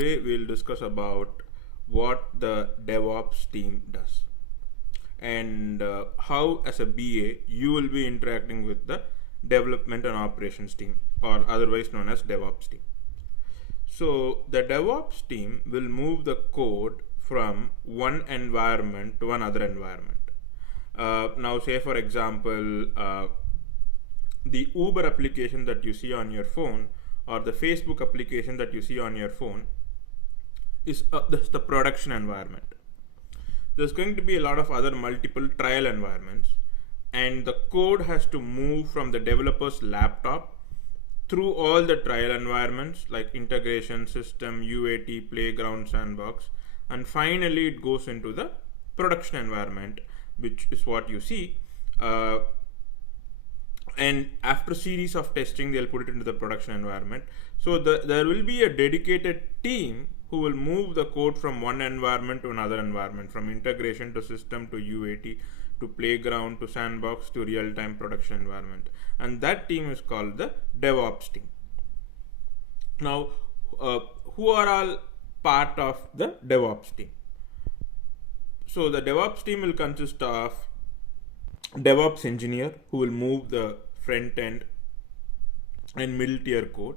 today we'll discuss about what the DevOps team does and how as a BA you will be interacting with the development and operations team, or otherwise known as DevOps team. So the DevOps team will move the code from one environment to another environment. Now say for example, the Uber application that you see on your phone or the Facebook application that you see on your phone is the production environment. There's going to be a lot of other multiple trial environments, and the code has to move from the developer's laptop through all the trial environments like integration, system, UAT, playground, sandbox, and finally it goes into the production environment, which is what you see. And after a series of testing, they'll put it into the production environment. So there will be a dedicated team who will move the code from one environment to another environment, from integration to system to UAT to playground to sandbox to real-time production environment. And that team is called the DevOps team. Now, who are all part of the DevOps team? So the DevOps team will consist of DevOps engineer who will move the front end and middle tier code.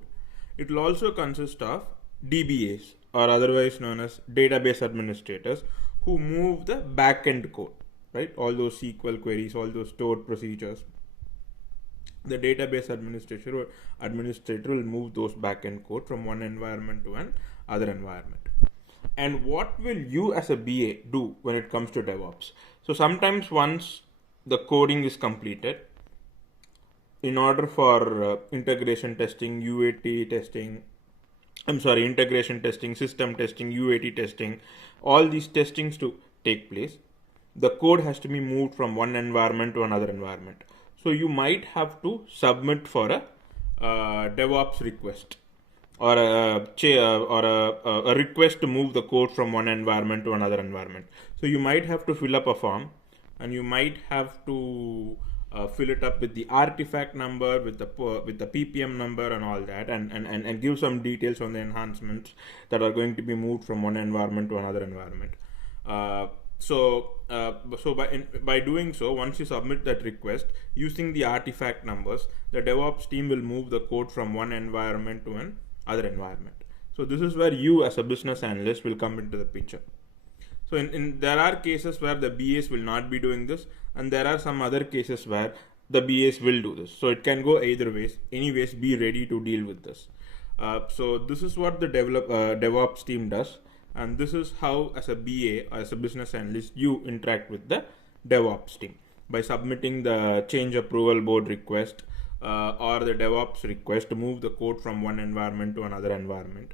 It will also consist of DBAs, or otherwise known as database administrators, who move the back end code, right? All those SQL queries, all those stored procedures. The database administrator will move those back end code from one environment to another environment. And what will you as a BA do when it comes to DevOps? So sometimes once the coding is completed, in order for integration testing, integration testing, system testing, UAT testing, all these testings to take place, the code has to be moved from one environment to another environment. So you might have to submit for a DevOps request, or a request to move the code from one environment to another environment. So you might have to fill up a form, and you might have to fill it up with the artifact number, with the PPM number and all that, and give some details on the enhancements that are going to be moved from one environment to another environment. So by doing so, once you submit that request using the artifact numbers, the DevOps team will move the code from one environment to another environment. So this is where you as a business analyst will come into the picture. So there are cases where the BAs will not be doing this, and there are some other cases where the BAs will do this. So it can go either ways. Anyways, be ready to deal with this. So this is what the DevOps team does, and this is how as a BA or as a business analyst you interact with the DevOps team by submitting the change approval board request or the DevOps request to move the code from one environment to another environment.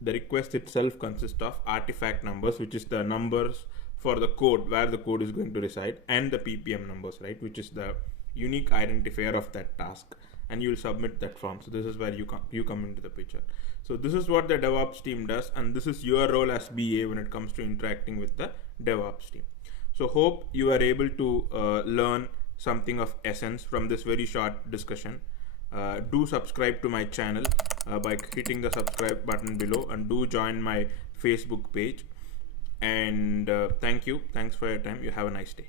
The request itself consists of artifact numbers, which is the numbers for the code, where the code is going to reside, and the PPM numbers, right, which is the unique identifier of that task, and you will submit that form. So this is where you come into the picture. So this is what the DevOps team does, and this is your role as BA when it comes to interacting with the DevOps team. So hope you are able to learn something of essence from this very short discussion. Do subscribe to my channel by hitting the subscribe button below, and do join my Facebook page. And thanks for your time. You have a nice day.